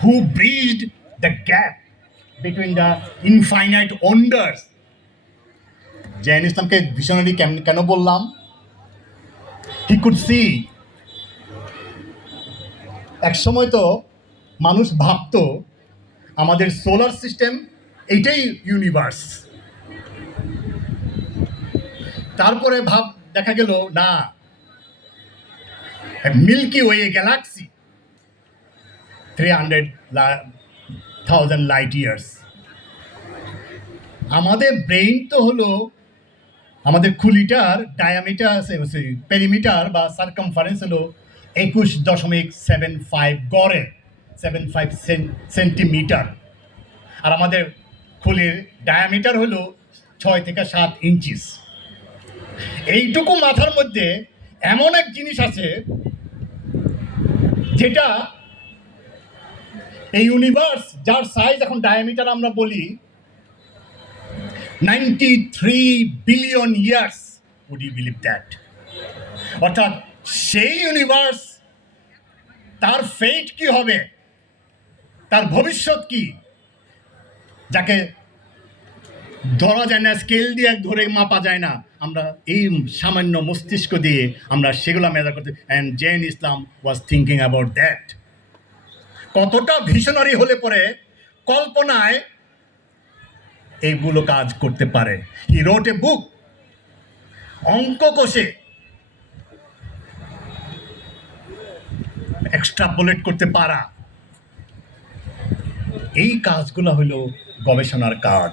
who bridged the gap between the infinite wonders. Jain ইসলামকে visionary কেন বললাম হি কুড সি এক সময় তো মানুষ ভাবতো, আমাদের সোলার সিস্টেম এইটাই ইউনিভার্স তারপরে ভাব, দেখা গেল, না। Milky Way galaxy three hundred thousand light years আমাদের ব্রেইন তো হলো, আমাদের খুলিটার ডায়ামিটার পেরিমিটার বা সার্কামফারেন্স হলো একুশ দশমিক সেভেন ফাইভ গড়ে সেভেন ফাইভ সেন্টিমিটার আর আমাদের খুলির ডায়ামিটার হলো ছয় থেকে সাত ইঞ্চিস এইটুকু মাথার মধ্যে এমন এক জিনিস আছে, যেটা এই ইউনিভার্স যার সাইজ এখন ডায়ামিটার আমরা বলি ninety three billion years would you believe that অর্থাৎ সেই ইউনিভার্স তার ফেট কি হবে? তার ভবিষ্যৎ কি? যাকে ধরা যায় না স্কেল দিয়ে ধরে মাপা যায় না। আমরা এই সামান্য মস্তিষ্ক দিয়ে আমরা সেগুলো মেজার করতে and JN Islam was thinking about that কতটা ভিশনারি হলে পরে কল্পনায় এইগুলো কাজ করতে পারে। হি রোট এ বুক অঙ্ক কোষে এক্সট্রাপোলেট করতে পারা। এই কাজগুলো হলো গবেষণার কাজ।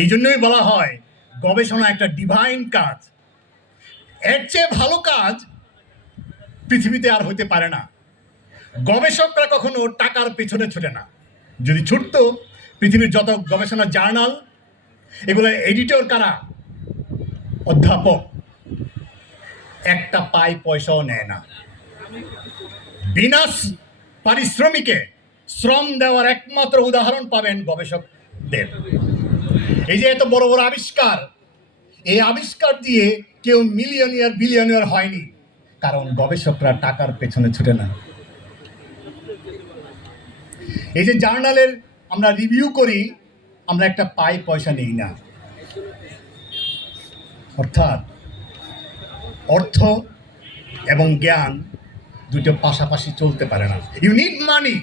এই জন্যই বলা হয়, গবেষণা একটা ডিভাইন কাজ। এর চেয়ে ভালো কাজ পৃথিবীতে আর হতে পারে না। গবেষকরা কখনো টাকার পেছনে ছোটে না। যদি ছুটতো পৃথিবীর যত গবেষণা জার্নাল, এগুলো এডিটর কারা? অধ্যাপক। একটা পাই পয়সাও নেয় না। বিনা পারিশ্রমিকে শ্রম দেওয়ার একমাত্র উদাহরণ পাবেন গবেষকদের। এই যে এত বড় বড় আবিষ্কার, এই আবিষ্কার দিয়ে কেউ মিলিয়নিয়ার বিলিয়নিয়ার হয়নি। কারণ গবেষকরা টাকার পেছনে ছুটে না। এই যে জার্নালের আমরা রিভিউ করি, আমরা একটা পাই পয়সা নেই না। অর্থাৎ অর্থ এবং জ্ঞান দুটো পাশাপাশি চলতে পারে না। You need money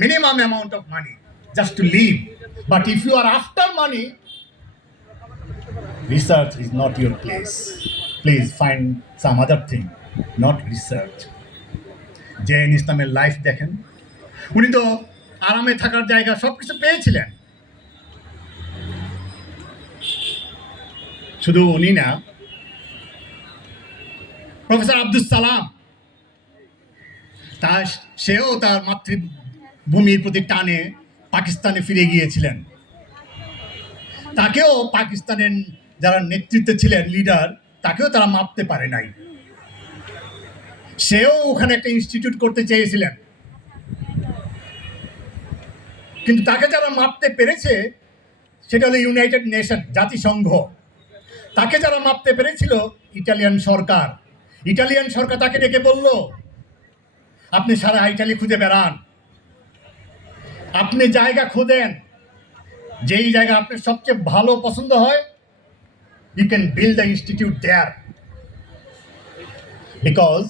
minimum amount of money just to live but if you are after money research is not your place please find some other thing not research JN ইসলামের লাইফ দেখেন। উনি তো আরামে থাকার জায়গা সব কিছু পেয়েছিলেন। শুধু উনি না, প্রফেসর আব্দুল সালাম, তা সেও তার মাতৃভূমির প্রতি টানে পাকিস্তানে ফিরে গিয়েছিলেন। তাকেও পাকিস্তানের যারা নেতৃত্বে ছিলেন লিডার তাকেও তারা মাপতে পারে নাই। সেও ওখানে একটা ইনস্টিটিউট করতে চেয়েছিলেন। কিন্তু তাকে যারা মাপতে পেরেছে, সেটা হলো ইউনাইটেড নেশন জাতিসংঘ। তাকে যারা মাপতে পেরেছিল, ইটালিয়ান সরকার। ইটালিয়ান সরকার তাকে ডেকে বলল, আপনি সারা ইটালি খুঁজে বেড়ান। আপনি জায়গা খোঁজেন। যেই জায়গা আপনার সবচেয়ে ভালো পছন্দ হয় you can build the institute there because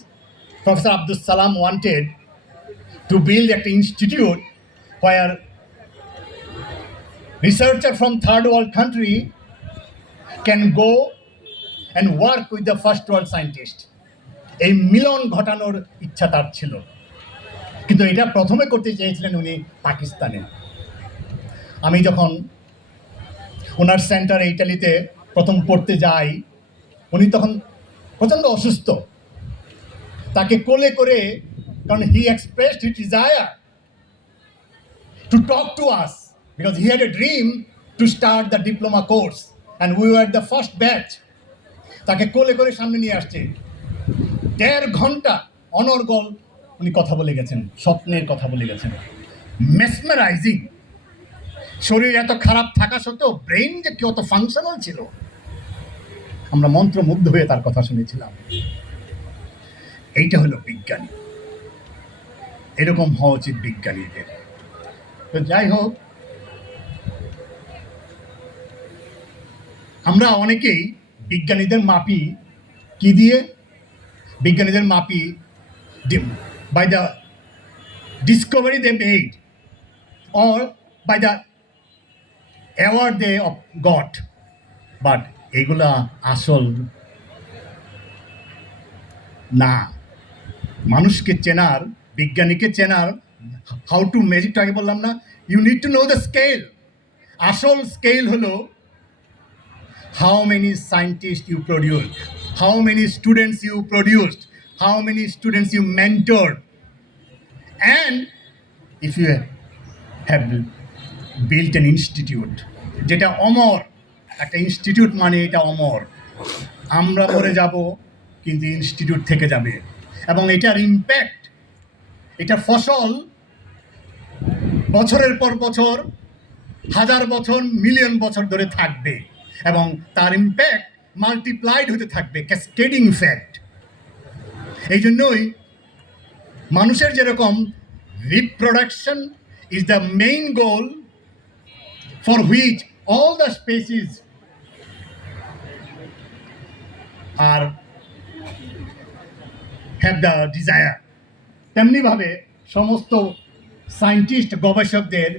professor Abdul Salam wanted to build একটা institute where researcher from third world country can go and work with the first world scientist. এই মিলন ঘটানোর ইচ্ছা তার ছিল। কিন্তু এটা প্রথমে করতে চেয়েছিলেন উনি পাকিস্তানে। আমি যখন ওনার সেন্টার ইটালিতে প্রথম পড়তে যাই, উনি তখন প্রচণ্ড অসুস্থ। তাকে কোলে করে, কারণ he expressed he desire to talk to us because he had a dream to start the diploma course. And we were the first batch. তাকে কোলে করে সামনে নিয়ে আসছে। দেড় ঘণ্টা অনর্গল উনি কথা বলে গেছেন, স্বপ্নের কথা বলে গেছেন। মেসমেরাইজিং শরীর এত খারাপ থাকা সত্ত্বেও ব্রেইন যে কত ফাংশনাল ছিল? আমরা মন্ত্রমুগ্ধ হয়ে তার কথা শুনেছিলাম। এইটা হলো বিজ্ঞানী। এরকম হওয়া উচিত বিজ্ঞানীদের। তো যাই হোক আমরা অনেকেই বিজ্ঞানীদের মাপি কি দিয়ে? বিজ্ঞানীদের মাপি by the discovery they made or by the award they of god but এগুলা আসল না। মানুষকে চেনার, বিজ্ঞানীকে চেনার হাউ টু মেজিক আগে বললাম না। You need to know the scale আসল স্কেল হলো how many scientists you produced, how many students you produced, how many students you mentored, and if you have built an institute, যেটা অমর একটা institute মানে এটা অমর আমরা মরে যাব কিন্তু ইনস্টিটিউট থেকে যাবে এবং এটার ইম্প্যাক্ট এটার ফসল বছরের পর বছর হাজার বছর মিলিয়ন বছর ধরে থাকবে এবং তার ইম্প্যাক্ট মাল্টিপ্লাইড হতে থাকবে ক্যাসকেডিং ইফেক্ট এই জন্যই মানুষের যেরকম reproduction is the main goal for which all the species are have the desire তেমনিভাবে সমস্ত সায়েন্টিস্ট গবেষকদের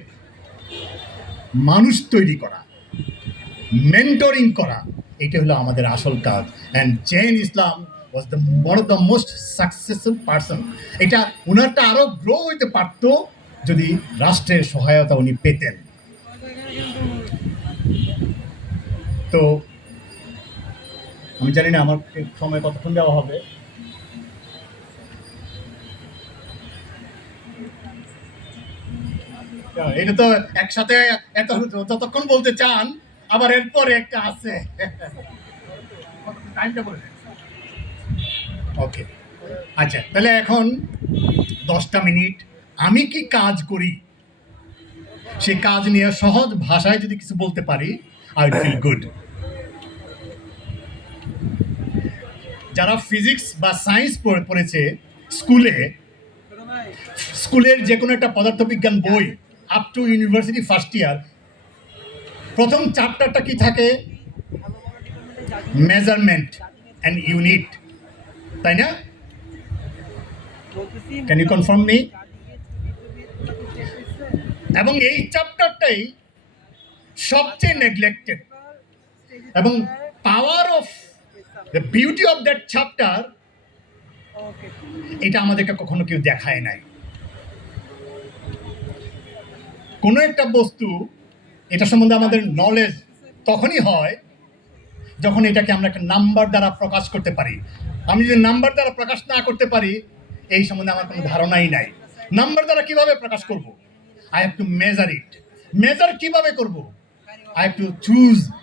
মানুষ তৈরি করা। মেন্টরিং করা এটা হলো আমাদের আসল কাজ। And JN Islam was the one of the most successful person এটা ওনারটা আরও গ্রো হইতে পারতো যদি রাষ্ট্রের সহায়তা উনি পেতেন। তো আমি জানি না আমার সময় কতক্ষণ দেওয়া হবে। এটা তো একসাথে এত যতক্ষণ বলতে চান আবার এরপরে একটা আছে। ওকে। আচ্ছা তাহলে এখন দশটা মিনিট। আমি কি কাজ করি? সে কাজ নিয়ে সহজ ভাষায় যদি কিছু বলতে পারি আই ফিল গুড যারা ফিজিক্স বা সায়েন্স পড়েছে স্কুলে, স্কুলের যে কোনো একটা পদার্থবিজ্ঞান বই up to university first year প্রথম চ্যাপ্টারটা কি থাকে? মেজারমেন্ট অ্যান্ড ইউনিট তাই না? ক্যান ইউ কনফার্ম মি এবং এই চ্যাপ্টারটাই সবচেয়ে নেগলেক্টেড এবং power of the beauty of that chapter এটা আমাদেরকে কখনো কেউ দেখায় নাই। কোনো একটা বস্তু এটা সম্বন্ধে আমাদের নলেজ তখনই হয় যখন এটাকে আমরা একটা নাম্বার দ্বারা প্রকাশ করতে পারি। আমি যদি নাম্বার দ্বারা প্রকাশ না করতে পারি, এই সম্বন্ধে আমার কোনো ধারণাই নাই। নাম্বার দ্বারা কীভাবে প্রকাশ করব? I have to measure it measure কীভাবে করব? I have to choose